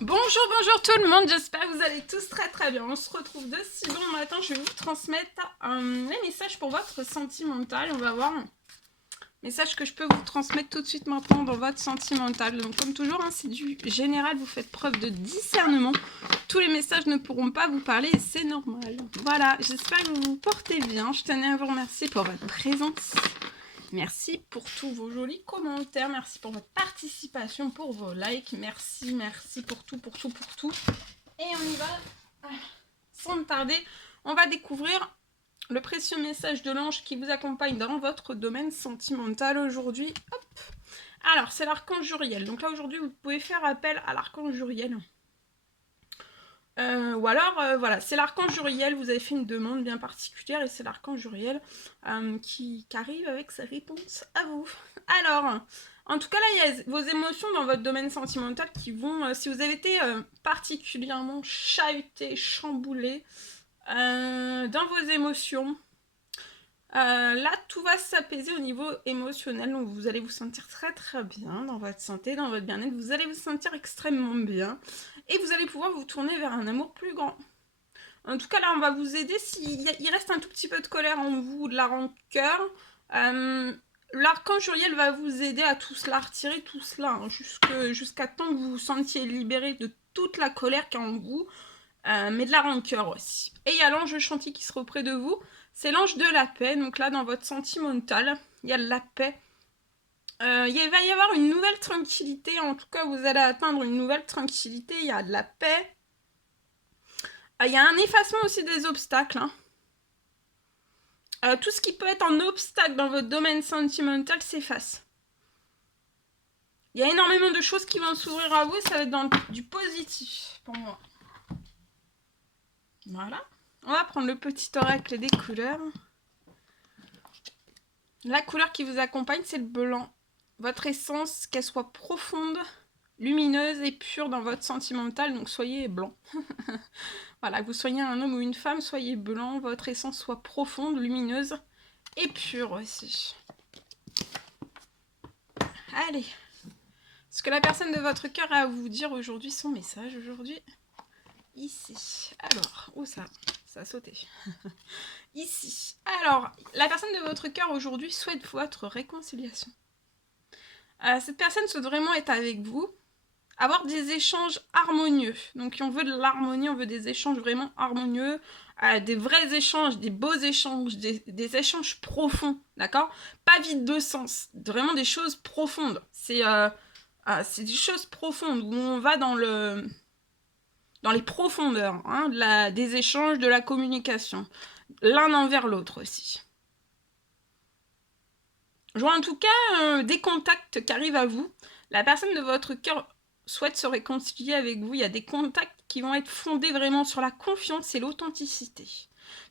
Bonjour tout le monde, j'espère que vous allez tous très bien. On se retrouve de si bon matin, je vais vous transmettre les messages pour votre sentimental. On va voir un message que je peux vous transmettre tout de suite maintenant dans votre sentimental. Donc comme toujours, hein, c'est du général, vous faites preuve de discernement. Tous les messages ne pourront pas vous parler et c'est normal. Voilà, j'espère que vous vous portez bien. Je tenais à vous remercier pour votre présence. Merci pour tous vos jolis commentaires, merci pour votre participation, pour vos likes, merci pour tout. Et on y va, sans tarder, on va découvrir le précieux message de l'ange qui vous accompagne dans votre domaine sentimental aujourd'hui. Hop. Alors, c'est l'archange Uriel. Donc là, aujourd'hui, vous pouvez faire appel à l'archange Uriel. Ou alors, voilà, c'est l'archange Uriel, vous avez fait une demande bien particulière et c'est l'archange Uriel qui arrive avec sa réponse à vous. Alors, en tout cas, là, il y a vos émotions dans votre domaine sentimental qui vont, si vous avez été particulièrement chahuté, chamboulé dans vos émotions, là, tout va s'apaiser au niveau émotionnel, donc vous allez vous sentir très bien dans votre santé, dans votre bien-être, vous allez vous sentir extrêmement bien, et vous allez pouvoir vous tourner vers un amour plus grand. En tout cas, là, on va vous aider s'il reste un tout petit peu de colère en vous, de la rancœur. L'archange Uriel va vous aider à tout cela, retirer tout cela, hein, jusqu'à temps que vous vous sentiez libéré de toute la colère qu'il y a en vous, mais de la rancœur aussi. Et il y a l'ange chantier qui sera auprès de vous. C'est l'ange de la paix. Donc là, dans votre sentimental, il y a de la paix. Il va y avoir une nouvelle tranquillité. En tout cas, vous allez atteindre une nouvelle tranquillité. Il y a de la paix. Il y a un effacement aussi des obstacles. Tout ce qui peut être un obstacle dans votre domaine sentimental s'efface. Il y a énormément de choses qui vont s'ouvrir à vous. Ça va être dans du positif pour moi. Voilà. On va prendre le petit oracle des couleurs. La couleur qui vous accompagne, c'est le blanc. Votre essence, qu'elle soit profonde, lumineuse et pure dans votre sentimental, donc soyez blanc. Voilà, que vous soyez un homme ou une femme, soyez blanc, votre essence soit profonde, lumineuse et pure aussi. Allez. Ce que la personne de votre cœur a à vous dire aujourd'hui, son message aujourd'hui. Ici. Alors, où ça a sauté. Ici. Alors, la personne de votre cœur aujourd'hui souhaite votre réconciliation. Cette personne souhaite vraiment être avec vous, avoir des échanges harmonieux. Donc, on veut de l'harmonie, on veut des échanges vraiment harmonieux, des vrais échanges, des beaux échanges, des échanges profonds, d'accord? Pas vides de sens, vraiment des choses profondes. C'est des choses profondes où on va dans les profondeurs, hein, des échanges, de la communication, l'un envers l'autre aussi. Je vois en tout cas des contacts qui arrivent à vous. La personne de votre cœur souhaite se réconcilier avec vous. Il y a des contacts qui vont être fondés vraiment sur la confiance et l'authenticité.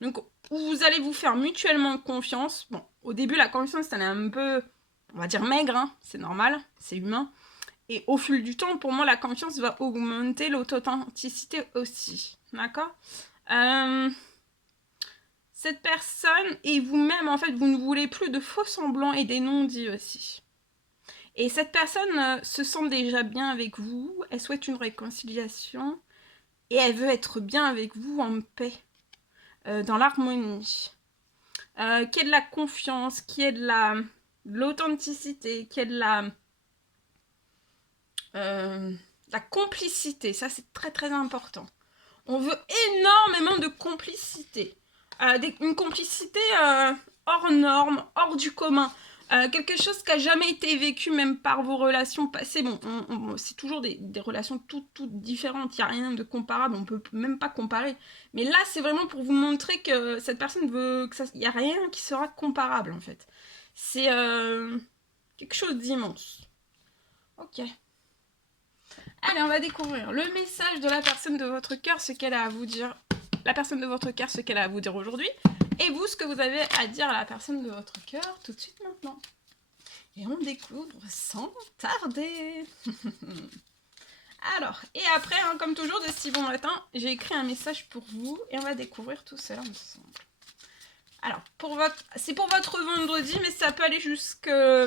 Donc, vous allez vous faire mutuellement confiance. Bon, au début, la confiance, elle est un peu, on va dire, maigre, hein, c'est normal, c'est humain. Et au fil du temps, pour moi, la confiance va augmenter, l'authenticité aussi. D'accord ? Cette personne et vous-même, en fait, vous ne voulez plus de faux semblants et des non-dits aussi. Et cette personne se sent déjà bien avec vous, elle souhaite une réconciliation et elle veut être bien avec vous en paix, dans l'harmonie. Qu'il y ait de la confiance, qu'il y ait de l'authenticité, qu'il y ait de la complicité. Ça, c'est très important. On veut énormément de complicité. Une complicité hors norme, hors du commun. Quelque chose qui n'a jamais été vécu même par vos relations passées. Bon, c'est toujours des relations toutes différentes. Il n'y a rien de comparable, on ne peut même pas comparer. Mais là, c'est vraiment pour vous montrer que cette personne veut il n'y a rien qui sera comparable en fait. C'est quelque chose d'immense. Ok. Allez, on va découvrir le message de la personne de votre cœur, ce qu'elle a à vous dire. La personne de votre cœur, ce qu'elle a à vous dire aujourd'hui. Et vous, ce que vous avez à dire à la personne de votre cœur tout de suite maintenant. Et on découvre sans tarder. Alors, et après, hein, comme toujours, de si bon matin, j'ai écrit un message pour vous et on va découvrir tout cela ensemble. Alors, c'est pour votre vendredi, mais ça peut aller jusqu'à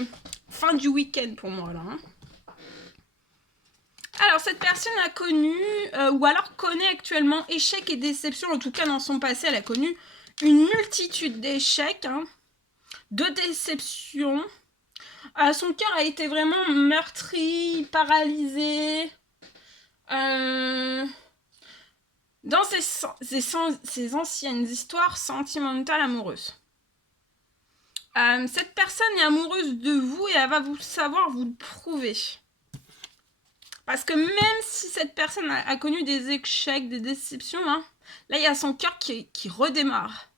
fin du week-end pour moi, là. Hein. Alors, cette personne a connu, ou alors connaît actuellement échec et déception. En tout cas, dans son passé, elle a connu une multitude d'échecs, hein, de déceptions. Son cœur a été vraiment meurtri, paralysé. Dans ses anciennes histoires sentimentales amoureuses. Cette personne est amoureuse de vous et elle va savoir vous le prouver. Parce que même si cette personne a connu des échecs, des déceptions, hein, là il y a son cœur qui redémarre.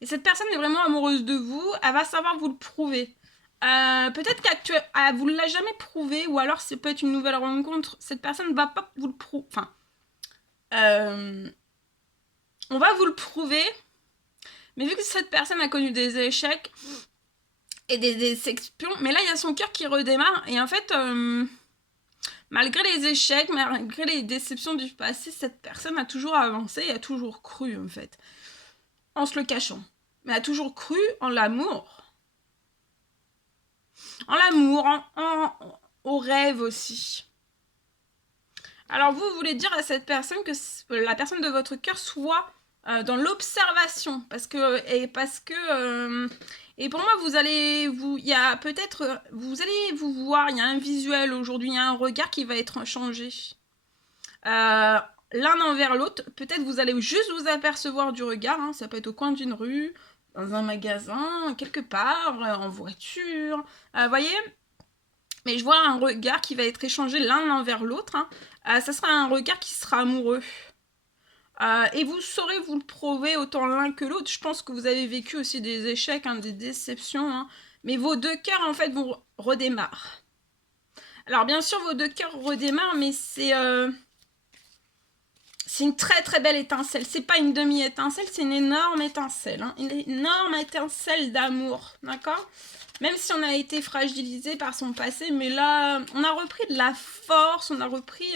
Et cette personne est vraiment amoureuse de vous, elle va savoir vous le prouver. Peut-être qu'elle vous l'a jamais prouvé, ou alors c'est peut-être une nouvelle rencontre. Cette personne ne va pas vous le prouver. Enfin, on va vous le prouver, mais vu que cette personne a connu des échecs et des déceptions, mais là il y a son cœur qui redémarre, et en fait, malgré les échecs, malgré les déceptions du passé, cette personne a toujours avancé et a toujours cru, en fait, en se le cachant. Mais a toujours cru en l'amour. En l'amour, au rêve aussi. Alors vous voulez dire à cette personne que la personne de votre cœur soit dans l'observation, parce que et pour moi vous allez vous voir, il y a un visuel aujourd'hui, il y a un regard qui va être changé. L'un envers l'autre, peut-être vous allez juste vous apercevoir du regard, hein, ça peut être au coin d'une rue, dans un magasin, quelque part, en voiture, voyez. Mais je vois un regard qui va être échangé l'un envers l'autre, hein. Ça sera un regard qui sera amoureux. Et vous saurez vous le prouver autant l'un que l'autre. Je pense que vous avez vécu aussi des échecs, hein, des déceptions, hein. Mais vos deux cœurs, en fait, vont redémarrer. Alors, bien sûr, vos deux cœurs redémarrent, mais c'est une très très belle étincelle. C'est pas une demi-étincelle, c'est une énorme étincelle, hein. Une énorme étincelle d'amour, d'accord ? Même si on a été fragilisé par son passé, mais là, on a repris de la force, on a repris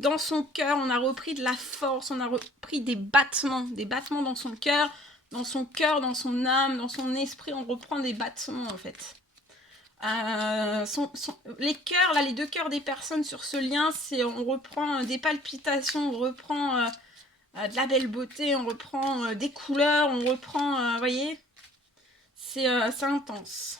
dans son cœur, on a repris de la force, on a repris des battements dans son cœur, dans son âme, dans son esprit, on reprend des battements en fait. Les cœurs, là, les deux cœurs des personnes sur ce lien, on reprend des palpitations, on reprend de la belle beauté, on reprend des couleurs, on reprend, voyez, c'est intense.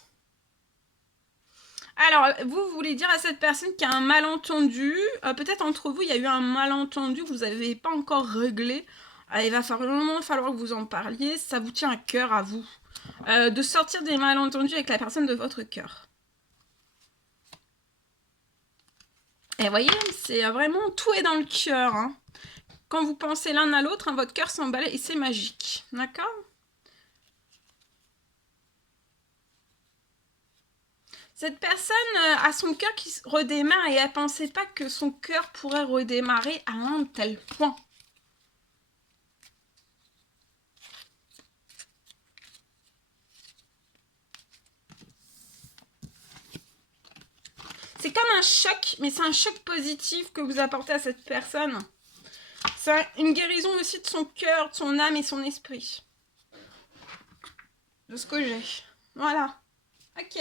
Alors, vous voulez dire à cette personne qu'il y a un malentendu, peut-être entre vous, il y a eu un malentendu que vous n'avez pas encore réglé. Il va vraiment falloir que vous en parliez, ça vous tient à cœur à vous. De sortir des malentendus avec la personne de votre cœur. Et vous voyez, c'est vraiment, tout est dans le cœur, hein. Quand vous pensez l'un à l'autre, hein, votre cœur s'emballe et c'est magique, d'accord ? Cette personne a son cœur qui redémarre et elle ne pensait pas que son cœur pourrait redémarrer à un tel point. C'est comme un choc, mais c'est un choc positif que vous apportez à cette personne. C'est une guérison aussi de son cœur, de son âme et son esprit. De ce que j'ai. Voilà. Ok.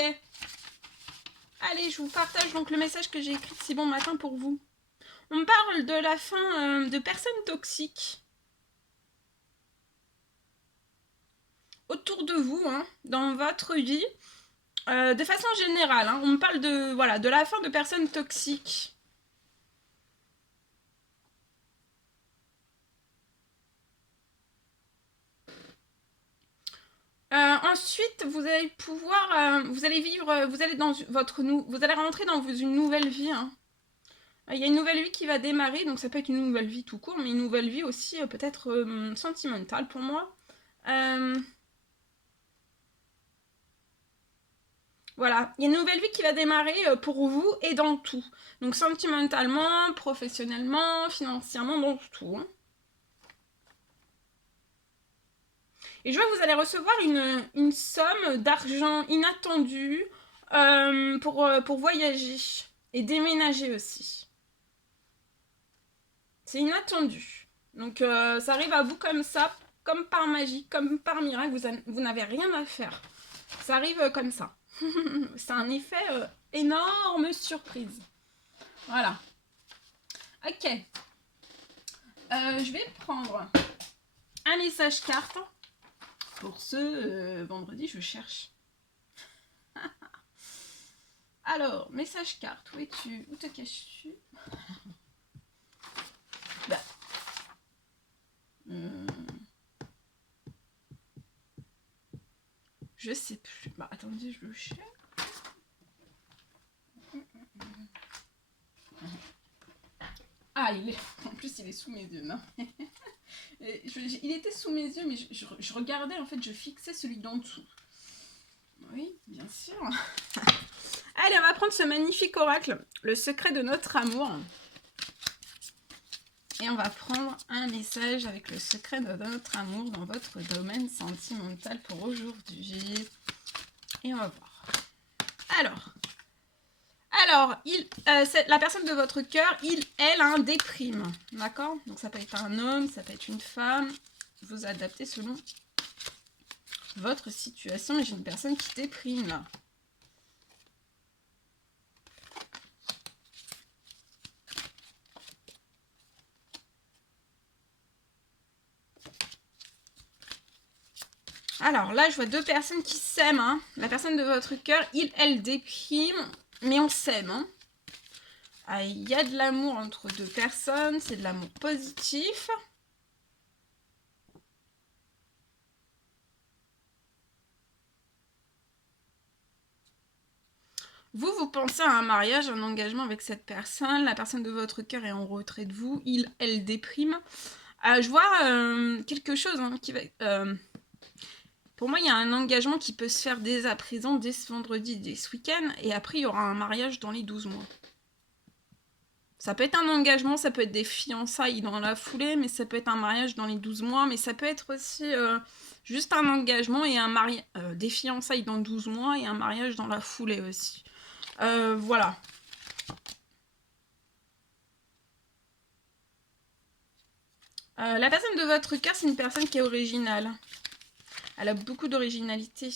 Allez, je vous partage donc le message que j'ai écrit de Si Bon Matin pour vous. On parle de la fin de personnes toxiques autour de vous, hein, dans votre vie. De façon générale, hein, on parle de la fin de personnes toxiques. Ensuite, vous allez pouvoir, vous allez vivre, vous allez rentrer dans une nouvelle vie. Hein. Il y a une nouvelle vie qui va démarrer, donc ça peut être une nouvelle vie tout court, mais une nouvelle vie aussi peut-être sentimentale pour moi. Voilà, il y a une nouvelle vie qui va démarrer pour vous et dans tout. Donc sentimentalement, professionnellement, financièrement, dans tout. Hein. Et je vois que vous allez recevoir une somme d'argent inattendue pour voyager et déménager aussi. C'est inattendu. Donc ça arrive à vous comme ça, comme par magie, comme par miracle, vous n'avez rien à faire. Ça arrive comme ça. C'est un effet énorme surprise. Voilà. Ok. Je vais prendre un message carte. Pour ce vendredi, je cherche. Alors, message carte, où es-tu? Où te caches-tu? Bah. Je sais plus. Bah, attendez, je le cherche. Ah, en plus, il est sous mes yeux, non? Il était sous mes yeux, mais je regardais, en fait, je fixais celui d'en dessous. Oui, bien sûr. Allez, on va prendre ce magnifique oracle, le secret de notre amour. Et on va prendre un message avec le secret de notre amour dans votre domaine sentimental pour aujourd'hui. Et on va voir. Alors, la personne de votre cœur, elle déprime. D'accord? Donc ça peut être un homme, ça peut être une femme. Vous adaptez selon votre situation. Mais j'ai une personne qui déprime là. Alors là, je vois deux personnes qui s'aiment. Hein. La personne de votre cœur, elle déprime, mais on s'aime. Hein. Il y a de l'amour entre deux personnes, c'est de l'amour positif. Vous pensez à un mariage, un engagement avec cette personne. La personne de votre cœur est en retrait de vous. Elle déprime. Je vois quelque chose hein, qui va... pour moi, il y a un engagement qui peut se faire dès à présent, dès ce vendredi, dès ce week-end. Et après, il y aura un mariage dans les 12 mois. Ça peut être un engagement, ça peut être des fiançailles dans la foulée, mais ça peut être un mariage dans les 12 mois. Mais ça peut être aussi juste un engagement et un mariage... des fiançailles dans 12 mois et un mariage dans la foulée aussi. Voilà. La personne de votre cœur, c'est une personne qui est originale. Elle a beaucoup d'originalité.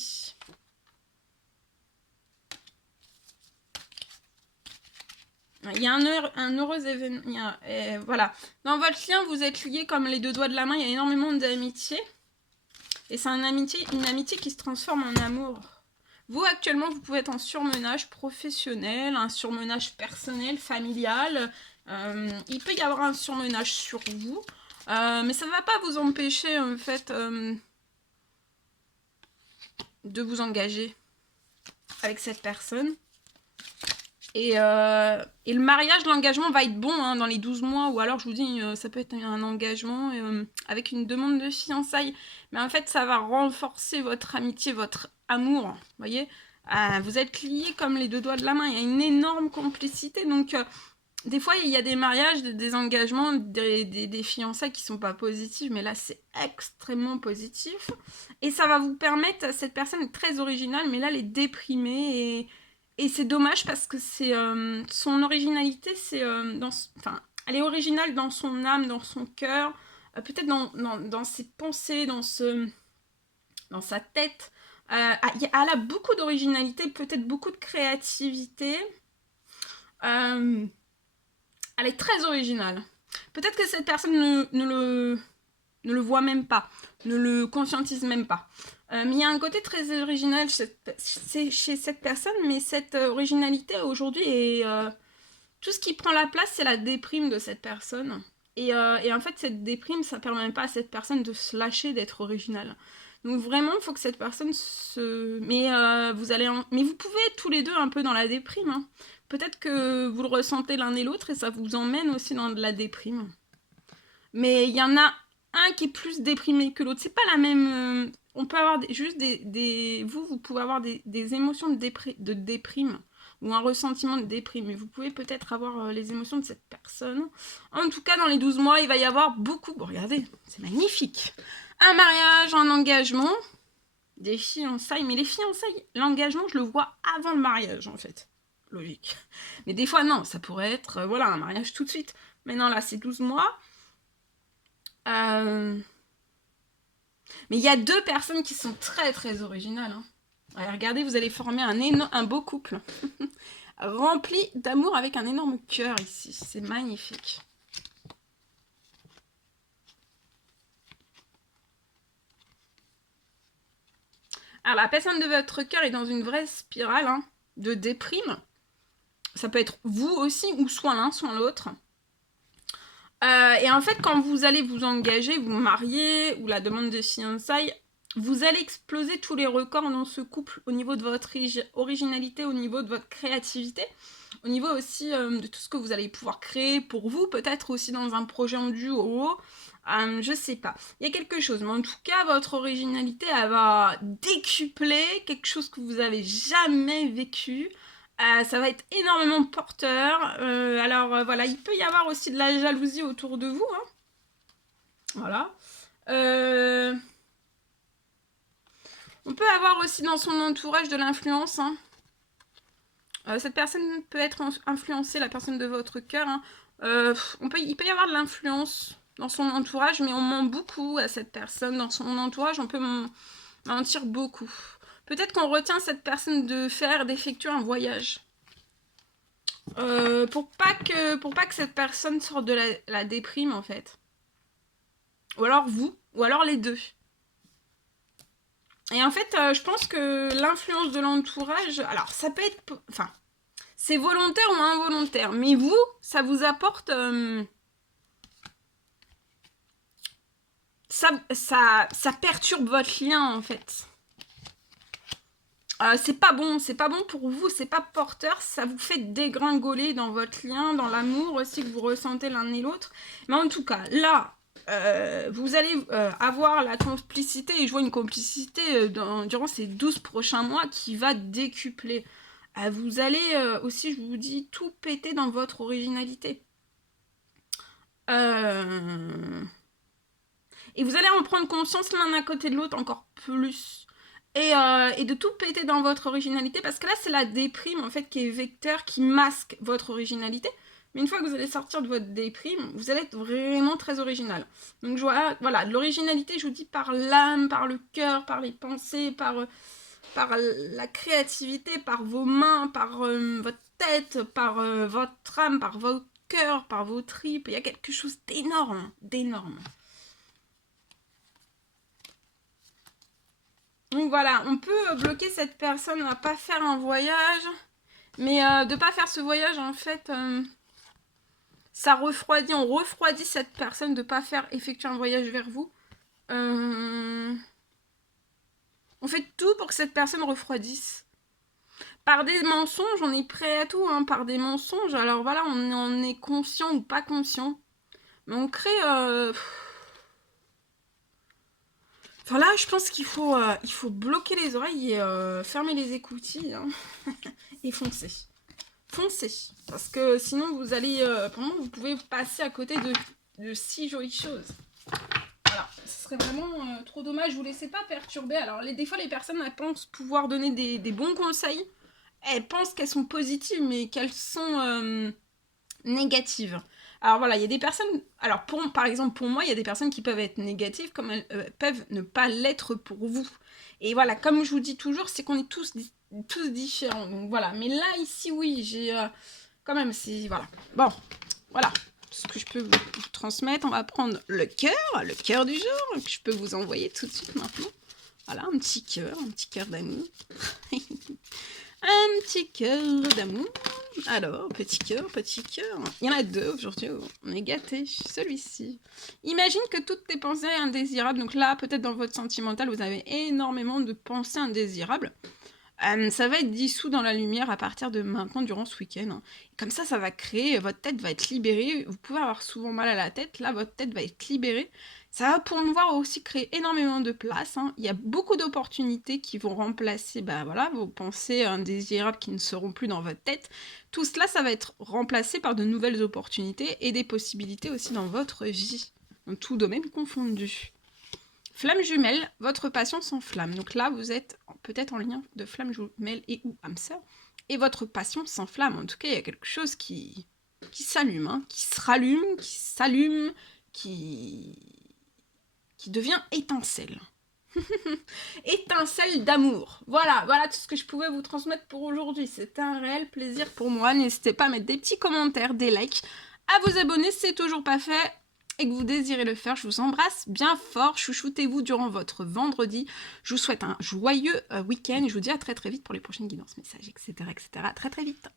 Il y a un heureux événement. Voilà. Dans votre lien, vous êtes liés comme les deux doigts de la main. Il y a énormément d'amitié. Et c'est une amitié qui se transforme en amour. Vous, actuellement, vous pouvez être en surmenage professionnel, un surmenage personnel, familial. Il peut y avoir un surmenage sur vous. Mais ça ne va pas vous empêcher, en fait, de vous engager avec cette personne. Et le mariage, l'engagement va être bon hein, dans les 12 mois. Ou alors, je vous dis, ça peut être un engagement avec une demande de fiançailles. Mais en fait, ça va renforcer votre amitié, votre amour. Vous voyez vous êtes liés comme les deux doigts de la main. Il y a une énorme complicité. Donc, des fois, il y a des mariages, des engagements, des fiançailles qui sont pas positifs. Mais là, c'est extrêmement positif. Et ça va vous permettre, cette personne est très originale, mais là, elle est déprimée et c'est dommage parce que c'est son originalité, c'est elle est originale dans son âme, dans son cœur, peut-être dans ses pensées, dans sa tête. Elle a beaucoup d'originalité, peut-être beaucoup de créativité. Elle est très originale. Peut-être que cette personne ne le voit même pas, ne le conscientise même pas. Mais il y a un côté très original chez cette personne, mais cette originalité aujourd'hui est... tout ce qui prend la place, c'est la déprime de cette personne. Et en fait, cette déprime, ça permet pas à cette personne de se lâcher, d'être originale. Donc vraiment, il faut que cette personne se... Mais vous pouvez être tous les deux un peu dans la déprime. Hein. Peut-être que vous le ressentez l'un et l'autre et ça vous emmène aussi dans de la déprime. Mais il y en a un qui est plus déprimé que l'autre. C'est pas la même... on peut avoir juste vous pouvez avoir des émotions de déprime ou un ressentiment de déprime. Mais vous pouvez peut-être avoir les émotions de cette personne. En tout cas, dans les 12 mois, il va y avoir beaucoup... Bon, regardez, c'est magnifique. Un mariage, un engagement, des fiançailles. Mais les fiançailles, l'engagement, je le vois avant le mariage, en fait. Logique. Mais des fois, non, ça pourrait être, voilà, un mariage tout de suite. Mais non, là, c'est 12 mois. Mais il y a deux personnes qui sont très très originales. Hein. Ouais, regardez, vous allez former un beau couple. Rempli d'amour avec un énorme cœur ici. C'est magnifique. Alors, la personne de votre cœur est dans une vraie spirale hein, de déprime. Ça peut être vous aussi, ou soit l'un, soit l'autre. Et en fait, quand vous allez vous engager, vous marier, ou la demande de fiançailles, vous allez exploser tous les records dans ce couple au niveau de votre originalité, au niveau de votre créativité, au niveau aussi de tout ce que vous allez pouvoir créer pour vous, peut-être aussi dans un projet en duo, je sais pas. Il y a quelque chose, mais en tout cas, votre originalité, elle va décupler quelque chose que vous avez jamais vécu. Ça va être énormément porteur. Voilà, il peut y avoir aussi de la jalousie autour de vous. Hein. Voilà. On peut avoir aussi dans son entourage de l'influence. Hein. Cette personne peut être influencée, la personne de votre cœur. Hein. Il peut y avoir de l'influence dans son entourage, mais on ment beaucoup à cette personne. Dans son entourage, on peut mentir beaucoup. Peut-être qu'on retient cette personne d'effectuer un voyage. Pour pas que cette personne sorte de la déprime, en fait. Ou alors vous, ou alors les deux. Et en fait, je pense que l'influence de l'entourage, alors ça peut être... Enfin, c'est volontaire ou involontaire, mais vous, ça vous apporte... ça perturbe votre lien, en fait. C'est pas bon pour vous, c'est pas porteur, ça vous fait dégringoler dans votre lien, dans l'amour aussi que vous ressentez l'un et l'autre. Mais en tout cas, là, vous allez avoir la complicité, et je vois une complicité durant ces 12 prochains mois qui va décupler. Vous allez aussi, je vous dis, tout péter dans votre originalité. Et vous allez en prendre conscience l'un à côté de l'autre encore plus. Et de tout péter dans votre originalité, parce que là, c'est la déprime, en fait, qui est vecteur, qui masque votre originalité. Mais une fois que vous allez sortir de votre déprime, vous allez être vraiment très original. Donc, voilà, de l'originalité, je vous dis, par l'âme, par le cœur, par les pensées, par la créativité, par vos mains, par votre tête, par votre âme, par vos cœurs, par vos tripes. Il y a quelque chose d'énorme, d'énorme. Donc voilà, on peut bloquer cette personne à pas faire un voyage, mais de pas faire ce voyage, en fait, ça refroidit, on refroidit cette personne de pas effectuer un voyage vers vous. On fait tout pour que cette personne refroidisse. Par des mensonges, on est prêt à tout, hein, par des mensonges, alors voilà, on est conscient ou pas conscient. Mais on crée... Enfin là, je pense qu'il faut bloquer les oreilles et fermer les écoutilles hein. Et foncer. Foncez. Parce que sinon, vous allez... pendant vous pouvez passer à côté de si jolies choses. Voilà. Ce serait vraiment trop dommage. Vous ne laissez pas perturber. Alors, des fois, les personnes, elles pensent pouvoir donner des bons conseils. Elles pensent qu'elles sont positives, mais qu'elles sont négatives. Alors voilà, il y a des personnes... Alors, par exemple, pour moi, il y a des personnes qui peuvent être négatives, comme elles peuvent ne pas l'être pour vous. Et voilà, comme je vous dis toujours, c'est qu'on est tous différents. Donc voilà, mais là, ici, oui, j'ai... quand même, c'est... Voilà. Bon, voilà. Ce que je peux vous transmettre, on va prendre le cœur du jour, que je peux vous envoyer tout de suite maintenant. Voilà, un petit cœur d'amour. Un petit cœur d'amour. Alors, petit cœur. Il y en a deux aujourd'hui. On est gâtés. Celui-ci. Imagine que toutes tes pensées indésirables, donc là, peut-être dans votre sentimental, vous avez énormément de pensées indésirables. Ça va être dissous dans la lumière à partir de maintenant, durant ce week-end. Hein. Comme ça va créer, votre tête va être libérée. Vous pouvez avoir souvent mal à la tête. Là, votre tête va être libérée. Ça va pouvoir aussi créer énormément de place. Hein. Il y a beaucoup d'opportunités qui vont remplacer vos pensées indésirables qui ne seront plus dans votre tête. Tout cela, ça va être remplacé par de nouvelles opportunités et des possibilités aussi dans votre vie, dans tout domaine confondu. Flamme jumelle, votre passion s'enflamme. Donc là, vous êtes peut-être en lien de flamme jumelle et ou âme sœur. Et votre passion s'enflamme. En tout cas, il y a quelque chose qui s'allume, hein, qui se rallume, qui s'allume, qui devient étincelle. Étincelle d'amour. Voilà tout ce que je pouvais vous transmettre pour aujourd'hui. C'était un réel plaisir pour moi. N'hésitez pas à mettre des petits commentaires, des likes, à vous abonner, c'est toujours pas fait. et que vous désirez le faire, je vous embrasse bien fort, chouchoutez-vous durant votre vendredi, je vous souhaite un joyeux week-end, et je vous dis à très très vite pour les prochaines guidances, messages, etc. etc. À très très vite.